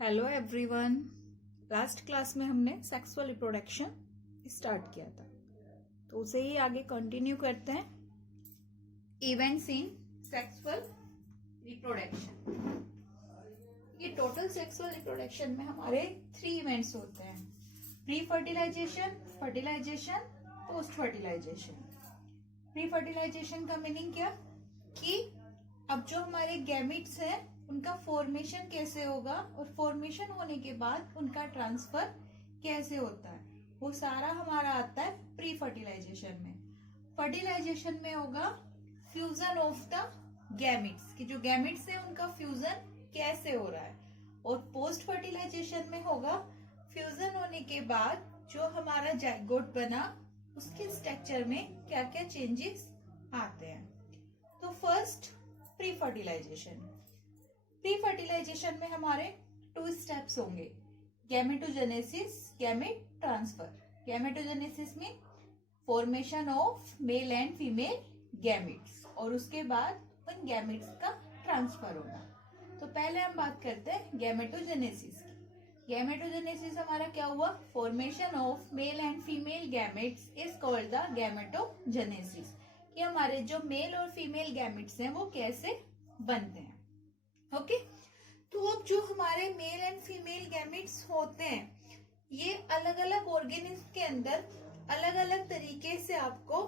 Hello everyone. Last class में हमने sexual reproduction start किया था, तो उसे ही आगे कंटिन्यू करते हैं। Events in sexual reproduction. ये टोटल सेक्सुअल रिप्रोडक्शन में हमारे 3 इवेंट्स होते हैं: pre fertilisation, fertilisation, post fertilisation. Pre fertilisation का मीनिंग क्या कि अब जो हमारे गैमिट्स हैं उनका फॉर्मेशन कैसे होगा और फॉर्मेशन होने के बाद उनका ट्रांसफर कैसे होता है, वो सारा हमारा आता है प्री फर्टिलाइजेशन में। फर्टिलाइजेशन में होगा फ्यूजन ऑफ द गैमिट्स, कि जो गैमिट्स है उनका फ्यूजन कैसे हो रहा है। और पोस्ट फर्टिलाइजेशन में होगा फ्यूजन होने के बाद जो हमारा जाइगोट बना उसके स्ट्रक्चर में क्या क्या चेंजेस आते हैं। तो first pre fertilisation. Pre fertilisation में हमारे 2 स्टेप्स होंगे: गैमेटोजेनेसिस, गैमेट ट्रांसफर। गैमेटोजेनेसिस में formation of male and female gametes, और उसके बाद उन गैमेट्स का ट्रांसफर होना। तो पहले हम बात करते हैं गैमेटोजेनेसिस की। गैमेटोजेनेसिस हमारा क्या हुआ? Formation of male and female gametes is called the gametogenesis, कि हमारे जो मेल और फीमेल गैमेट्स हैं वो कैसे बनते हैं। ओके, तो अब जो हमारे मेल एंड फीमेल गैमेट्स होते हैं ये अलग अलग ऑर्गेनिज्म के अंदर अलग अलग तरीके से आपको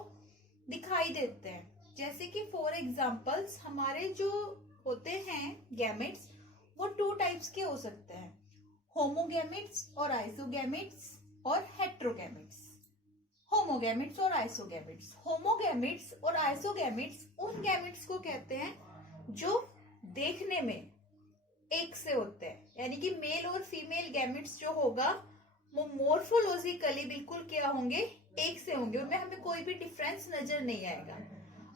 दिखाई देते हैं। जैसे कि फॉर एग्जांपल्स हमारे जो होते हैं गैमेट्स वो 2 टाइप्स के हो सकते हैं: होमोगैमेट्स और आइसोगैमेट्स और हेट्रोगैमेट्स। होमोगैमेट्स और आइसोगैमेट्स। होमोगैमेट्स और आइसोगैमेट्स उन गैमेट्स को कहते हैं जो देखने में एक से होते हैं, यानी कि मेल और फीमेल गैमेट्स जो होगा वो मोर्फोलॉजिकली बिल्कुल क्या होंगे? एक से होंगे, उनमें हमें कोई भी डिफरेंस नजर नहीं आएगा।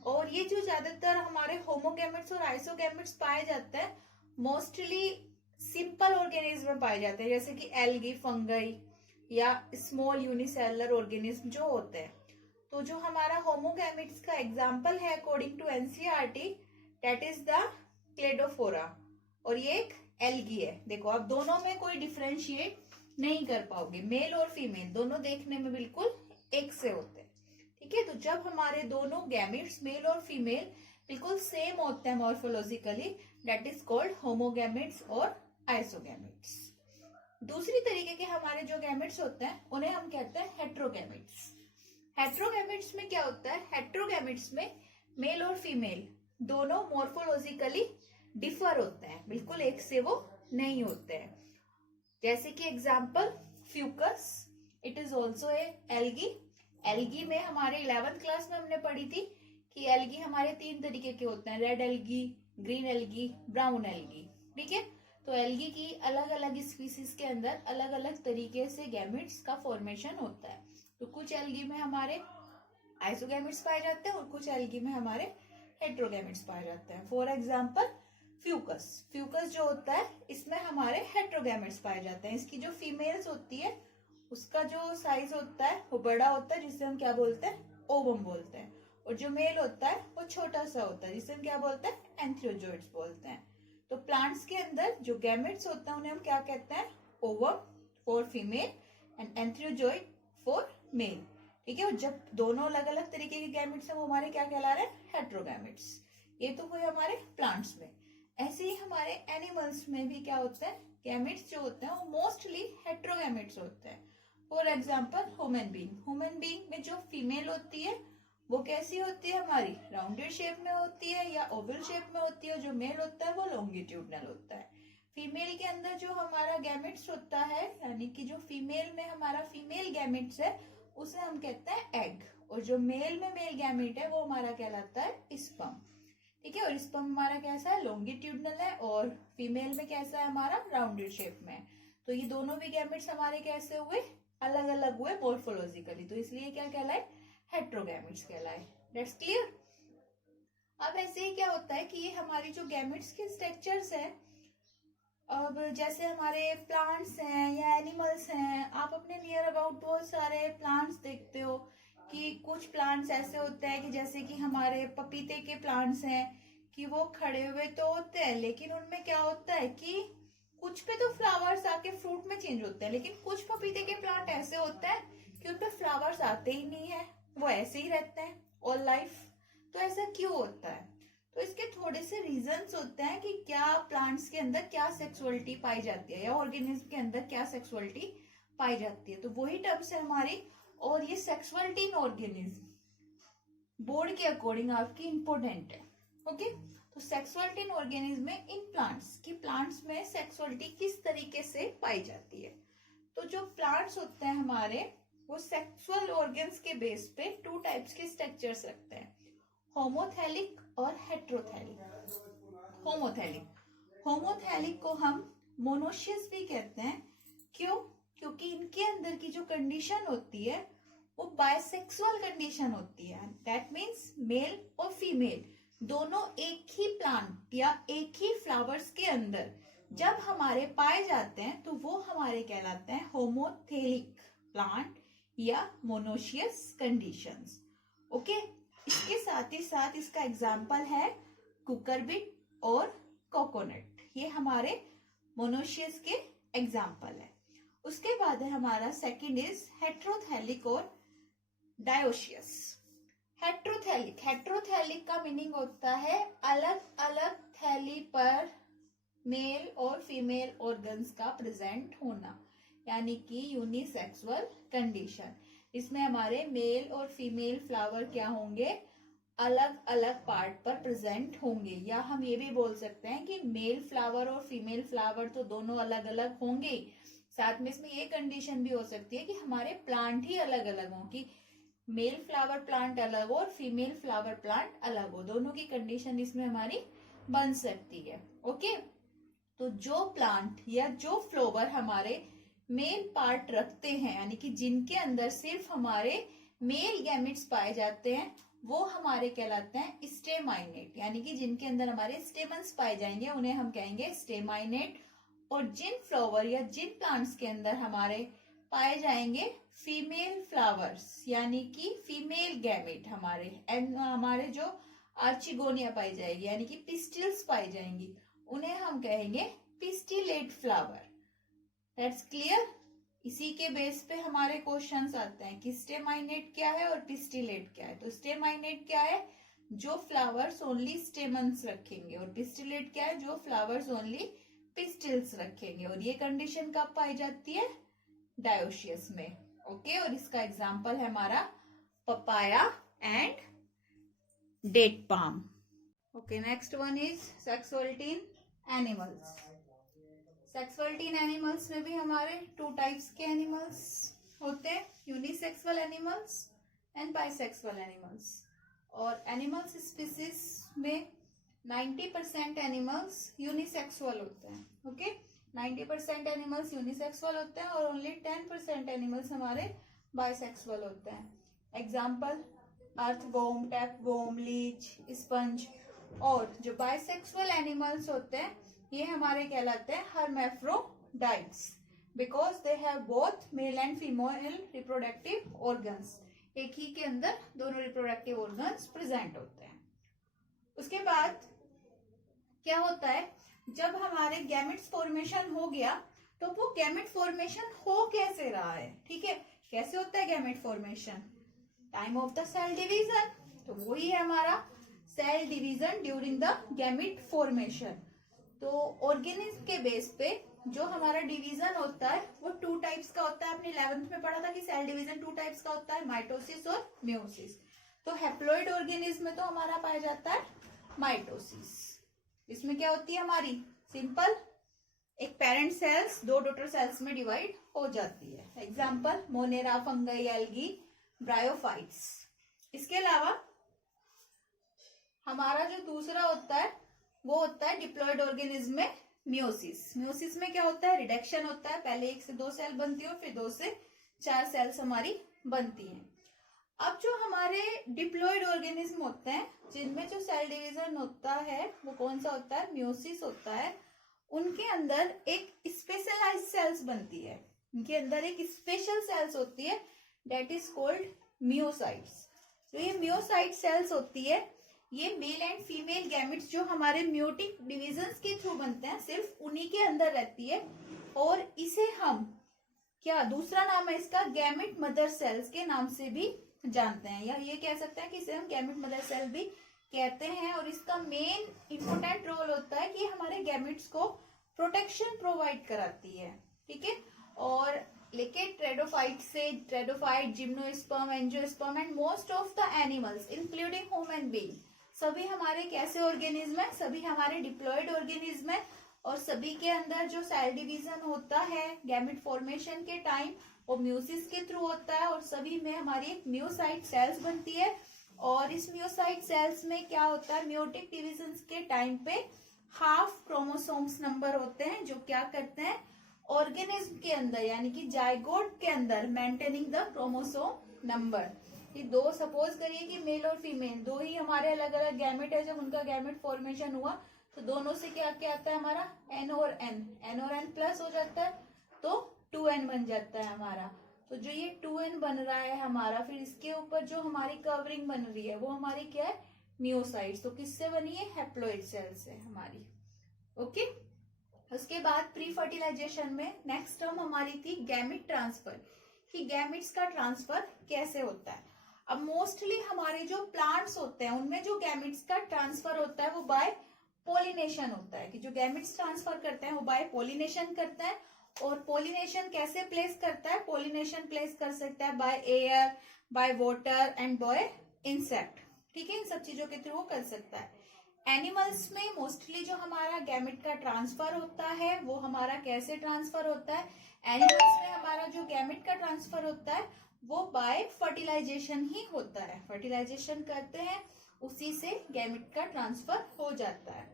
और ये जो ज्यादातर हमारे होमोगैमेट्स और आइसोगैमेट्स पाए जाते हैं मोस्टली सिंपल ऑर्गेनिज्म में पाए जाते हैं, जैसे कि एल्गी, फंगई या स्मॉल यूनिसेलुलर ऑर्गेनिज्म जो होते हैं। तो जो हमारा होमोगैमेट्स का एग्जाम्पल है according to NCERT, that is the Cladophora, और ये एक एल्गी है। देखो आप दोनों में कोई डिफरेंशिएट नहीं कर पाओगे, मेल और फीमेल दोनों देखने में बिल्कुल एक से होते हैं। ठीक है, तो जब हमारे दोनों गैमेट्स मेल और फीमेल बिल्कुल सेम होते हैं मॉर्फोलॉजिकली, दैट इज कॉल्ड होमोगैमेट्स और आइसोगैमेट्स। दूसरी तरीके के हमारे जो गैमेट्स होते हैं उन्हें हम कहते हैं हेट्रोगैमेट्स। हेट्रोगैमेट्स में क्या होता है? हेट्रोगैमेट्स में मेल और फीमेल दोनों मॉर्फोलॉजिकली डिफर होते हैं, बिल्कुल एक से वो नहीं होते हैं। जैसे कि example Fucus, it is also a algae. Algae में हमारे 11th क्लास में हमने पढ़ी थी कि एल्गी हमारे 3 तरीके के होते हैं: red algae, green algae, brown algae. ठीक है, तो एल्गी की अलग अलग स्पीसीज के अंदर अलग अलग तरीके से गैमेट्स का फॉर्मेशन होता है। तो कुछ एल्गी में हमारे आइसोगैमेट्स पाए जाते हैं और कुछ एल्गी में हमारे हेट्रोगैमेट्स पाए जाते हैं। For example Fucus. फ्यूकस जो होता है इसमें हमारे हेट्रोगैमेट्स पाए जाते हैं। इसकी जो फीमेल्स होती है उसका जो साइज होता है वो बड़ा होता है, जिसे हम क्या बोलते हैं? ओवम बोलते हैं। और जो मेल होता है वो छोटा सा होता है, जिसे हम क्या बोलते हैं? एंथ्रोजोइड्स बोलते हैं। तो प्लांट्स के अंदर जो गैमेट्स होते हैं उन्हें हम क्या कहते हैं? Ovum for female and antherozoid for male. ठीक है, और जब दोनों अलग अलग तरीके के गैमेट्स हैं वो हमारे क्या कहला रहे हैं? हेट्रोगैमेट्स। ये तो हुए हमारे प्लांट्स में। ऐसे ही हमारे एनिमल्स में भी क्या होता है? गैमेट्स जो होते हैं वो मोस्टली हेट्रोगैमेट्स होते हैं। For example human being. Human being में जो फीमेल होती है वो कैसी होती है? हमारी राउंडेड शेप में होती है या ओवल शेप में होती है। जो मेल होता है वो लॉन्गिट्यूडनल होता है। फीमेल के अंदर जो हमारा गैमेट्स होता है, यानी कि जो फीमेल में हमारा फीमेल गैमेट्स है उसे हम कहते हैं एग, और जो मेल में मेल गैमेट है वो हमारा कहलाता है स्पर्म। ठीक है, और स्पर्म हमारा कैसा है? लॉन्गिट्यूडनल है, और फीमेल में कैसा है? हमारा राउंडेड शेप में। तो ये दोनों भी गैमेट्स हमारे कैसे हुए? अलग अलग हुए मॉर्फोलॉजिकली, तो इसलिए क्या कहलाए? हेट्रोगैमेट्स कहलाए। That's clear. अब ऐसे ही क्या होता है कि ये हमारी जो गैमेट्स के स्ट्रक्चर्स है, अब जैसे हमारे प्लांट्स हैं या एनिमल्स हैं, आप अपने नियर अबाउट बहुत सारे प्लांट्स देखते हो कि कुछ प्लांट्स ऐसे होते हैं कि जैसे कि हमारे पपीते के प्लांट्स हैं कि वो खड़े हुए तो होते हैं, लेकिन उनमें क्या होता है कि कुछ कुछ पे तो फ्लावर्स आके फ्रूट में चेंज होते हैं, लेकिन कुछ पपीते के प्लांट ऐसे होते हैं कि उन पे फ्लावर्स आते ही नहीं है, वो ऐसे ही रहते हैं ऑल लाइफ। तो ऐसा क्यों होता है? तो इसके थोड़े से रीजंस होते हैं कि क्या प्लांट्स के अंदर क्या सेक्सुअलिटी पाई जाती है या ऑर्गेनिज्म के अंदर क्या सेक्सुअलिटी पाई जाती है। तो वही टर्म्स है हमारी। और ये सेक्सुअलिटी इन ऑर्गेनिज्म बोर्ड के अकॉर्डिंग आपकी इंपोर्टेंट है। ओके, तो सेक्सुअलिटी इन ऑर्गेनिज्म में इन प्लांट्स की प्लांट्स में सेक्सुअलिटी किस तरीके से पाई जाती है। तो जो प्लांट्स होते हैं हमारे वो सेक्सुअल ऑर्गन्स के बेस पे टू टाइप्स के स्ट्रक्चर्स रखते हैं, होमोथैलिक और हेट्रोथैलिक। होमोथैलिक को हम मोनोशियस भी कहते हैं। क्यों? क्योंकि इनके अंदर की जो कंडीशन होती है वो बायसेक्सुअल कंडीशन होती है। दैट मीन्स मेल और फीमेल दोनों एक ही प्लांट या एक ही फ्लावर्स के अंदर जब हमारे पाए जाते हैं तो वो हमारे कहलाते हैं होमोथैलिक प्लांट या मोनोशियस कंडीशंस। ओके, इसके साथ ही साथ इसका एग्जाम्पल है कुकरबिट और कोकोनट, ये हमारे मोनोशियस के एग्जाम्पल है। उसके बाद है हमारा सेकंड इज हेट्रोथैलिक और डायोशियस। हेट्रोथैलिक का मीनिंग होता है अलग अलग थैली पर मेल और फीमेल ऑर्गन्स का प्रेजेंट होना, यानी कि यूनिसेक्सुअल कंडीशन। इसमें हमारे मेल और फीमेल फ्लावर क्या होंगे, अलग अलग पार्ट पर प्रेजेंट होंगे। या हम ये भी बोल सकते हैं कि मेल फ्लावर और फीमेल फ्लावर तो दोनों अलग अलग होंगे, साथ में इसमें ये कंडीशन भी हो सकती है कि हमारे प्लांट ही अलग अलग हों, कि मेल फ्लावर प्लांट अलग हो और फीमेल फ्लावर प्लांट अलग हो, दोनों की कंडीशन इसमें हमारी बन सकती है। ओके, तो जो प्लांट या जो फ्लावर हमारे मेल पार्ट रखते हैं, यानी कि जिनके अंदर सिर्फ हमारे मेल गैमेट्स पाए जाते हैं, वो हमारे कहलाते हैं स्टेमाइनेट, यानी कि जिनके अंदर हमारे स्टेमन्स पाए जाएंगे उन्हें हम कहेंगे स्टेमाइनेट। और जिन फ्लावर या जिन प्लांट्स के अंदर हमारे पाए जाएंगे फीमेल फ्लावर्स, यानी कि फीमेल गैमेट हमारे जो आर्चिगोनिया पाई जाएगी, यानी कि पिस्टिल्स पाई जाएंगी, उन्हें हम कहेंगे पिस्टिलेट फ्लावर। That's clear. इसी के बेस पे हमारे क्वेश्चंस आते हैं कि स्टेमाइनेट क्या है और पिस्टिलेट क्या है। तो स्टेमाइनेट क्या है, जो फ्लावर्स ओनली स्टेमन्स रखेंगे, और पिस्टिलेट क्या है, जो फ्लावर्स ओनली पिस्टिल्स रखेंगे। और ये कंडीशन कब पाई जाती है, डायोशियस में। ओके, और इसका एग्जाम्पल है हमारा papaya and date palm. Okay, next one is sexuality in animals. Sexuality in animals में भी हमारे टू टाइप्स के एनिमल्स होते हैं, unisexual animals and bisexual animals. और एनिमल्स स्पीसीज में 90% एनिमल्स यूनिसेक्सुअल होते हैं। ओके, 90% एनिमल्स यूनिसेक्सुअल होते हैं और ओनली 10% एनिमल्स हमारे बाइसेक्सुअल होते हैं। Example earthworm, tapeworm, leech, sponge. और जो बाइसेक्सुअल एनिमल्स होते हैं ये हमारे कहलाते हैं hermaphrodites, because they have both male and female reproductive organs. एक ही के अंदर दोनों रिप्रोडक्टिव ऑर्गन्स प्रेजेंट होते हैं। उसके बाद क्या होता है, जब हमारे गैमेट्स फॉर्मेशन हो गया तो वो गैमेट फॉर्मेशन हो कैसे रहा है, ठीक है, कैसे होता है gamete formation, time of the cell division. तो वही है हमारा cell division during the gamete formation. तो ऑर्गेनिज्म के बेस पे जो हमारा डिवीजन होता है वो टू टाइप्स का होता है। आपने 11th में पढ़ा था कि सेल डिवीजन टू टाइप्स का होता है, माइटोसिस और म्यूसिस। तो हैप्लॉइड ऑर्गेनिज्म में तो हमारा पाया जाता है माइटोसिस। इसमें क्या होती है हमारी, सिंपल एक पेरेंट सेल्स दो डॉटर सेल्स में डिवाइड हो जाती है। Example Monera, fungi, algae, bryophytes. इसके अलावा हमारा जो दूसरा होता है वो होता है डिप्लॉयड ऑर्गेनिज्म में म्यूसिस। म्यूसिस में क्या होता है, रिडक्शन होता है, पहले 1 से 2 सेल बनती है, फिर 2 से 4 सेल्स हमारी बनती हैं। अब जो हमारे डिप्लॉयड ऑर्गेनिज्म होते हैं जिनमें जो सेल डिवीजन होता है वो कौन सा होता है, म्यूसिस होता है। उनके अंदर एक स्पेशलाइज्ड सेल्स बनती है, उनके अंदर एक स्पेशल सेल्स होती है, दैट इज कॉल्ड म्योसाइट्स। तो ये म्योसाइट सेल्स होती है, ये मेल एंड फीमेल गैमेट्स जो हमारे म्यूटिक डिविजन्स के थ्रू बनते हैं, सिर्फ उन्हीं के अंदर रहती है। और इसे हम क्या, दूसरा नाम है इसका गैमेट मदर सेल्स के नाम से भी जानते हैं, या ये कह सकते हैं कि इसे हम गैमेट मदर सेल भी कहते हैं। और इसका मेन इंपोर्टेंट रोल होता है कि हमारे गैमेट्स को प्रोटेक्शन प्रोवाइड कराती है, ठीक है। और लेके ट्रेडोफाइट से, pteridophyte, gymnosperm, angiosperm and most of the animals including human being, सभी हमारे कैसे ऑर्गेनिज्म है, सभी हमारे डिप्लॉयड ऑर्गेनिज्म है। और सभी के अंदर जो सेल डिवीजन होता है गैमेट फॉर्मेशन के टाइम, वो म्यूसिस के थ्रू होता है। और सभी में हमारी एक म्योसाइट सेल्स बनती है। और इस म्योसाइट सेल्स में क्या होता है, म्योटिक डिविजन के टाइम पे हाफ क्रोमोसोम्स नंबर होते हैं, जो क्या करते हैं ऑर्गेनिज्म के अंदर यानी कि जाइगोट के अंदर मेंटेनिंग द क्रोमोसोम नंबर। ये दो, सपोज करिए कि मेल और फीमेल दो ही हमारे अलग अलग गैमेट है, जब उनका गैमेट फॉर्मेशन हुआ तो दोनों से क्या क्या आता है हमारा एन और एन प्लस हो जाता है, तो 2n बन जाता है हमारा। तो जो ये 2n बन रहा है हमारा, फिर इसके ऊपर जो हमारी कवरिंग बन रही है वो हमारी क्या है, म्योसाइट्स। तो किससे बनी है, हैप्लॉइड सेल से हमारी, ओके। उसके बाद प्री फर्टिलाइजेशन में नेक्स्ट टर्म हमारी थी गैमेट ट्रांसफर, कि गैमेट्स का ट्रांसफर कैसे होता है। अब मोस्टली हमारे जो प्लांट्स होते हैं उनमें जो गैमेट्स का ट्रांसफर होता है वो बाय पोलिनेशन होता है, कि जो गैमेट्स ट्रांसफर करते हैं वो बाय पोलिनेशन करते हैं। और पोलिनेशन कैसे प्लेस करता है, पोलिनेशन प्लेस कर सकता है by air, by water and bye insect, ठीक है। इन सब चीजों के थ्रू कर सकता है। एनिमल्स में मोस्टली जो हमारा गैमेट का ट्रांसफर होता है वो हमारा कैसे ट्रांसफर होता है, एनिमल्स में हमारा जो गैमेट का ट्रांसफर होता है वो बाय फर्टिलाइजेशन ही होता है। फर्टिलाइजेशन करते हैं, उसी से गैमेट का ट्रांसफर हो जाता है।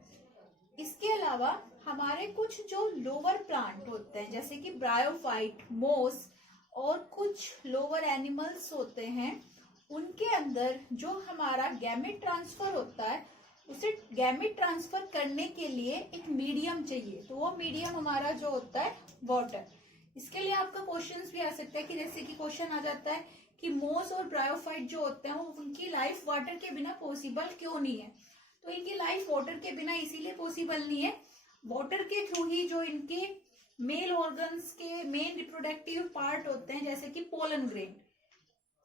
इसके अलावा हमारे कुछ जो लोअर प्लांट होते हैं जैसे कि ब्रायोफाइट, मोस और कुछ लोअर एनिमल्स होते हैं, उनके अंदर जो हमारा गैमेट ट्रांसफर होता है उसे गैमेट ट्रांसफर करने के लिए एक मीडियम चाहिए। तो वो मीडियम हमारा जो होता है वाटर। इसके लिए आपका क्वेश्चंस भी आ सकता है कि जैसे कि क्वेश्चन आ जाता है कि मोस और ब्रायोफाइट जो होते हैं उनकी लाइफ वाटर के बिना पॉसिबल क्यों नहीं है। तो इनकी लाइफ वाटर के बिना इसीलिए पॉसिबल नहीं है, वाटर के थ्रू ही जो इनके मेल ऑर्गन्स के मेन रिप्रोडक्टिव पार्ट होते हैं जैसे कि पोलन ग्रेन,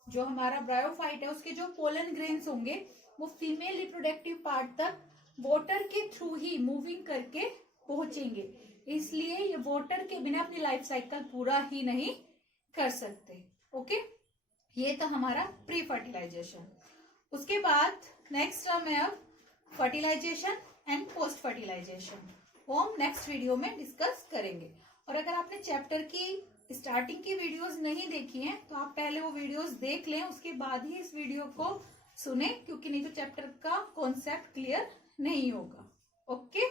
जो हमारा ब्रायोफाइट है उसके जो पोलन ग्रेन्स होंगे वो फीमेल रिप्रोडक्टिव पार्ट तक वाटर के थ्रू ही मूविंग करके पहुंचेंगे। इसलिए ये वाटर के बिना अपनी लाइफ साइकिल पूरा ही नहीं कर सकते, ओके। ये तो हमारा प्री फर्टिलाइजेशन। उसके बाद नेक्स्ट टर्म है अब फर्टिलाइजेशन एंड पोस्ट फर्टिलाइजेशन, वो हम नेक्स्ट वीडियो में डिस्कस करेंगे। और अगर आपने चैप्टर की स्टार्टिंग की वीडियोस नहीं देखी हैं तो आप पहले वो वीडियोस देख लें, उसके बाद ही इस वीडियो को सुने, क्योंकि नहीं तो चैप्टर का कॉन्सेप्ट क्लियर नहीं होगा, ओके।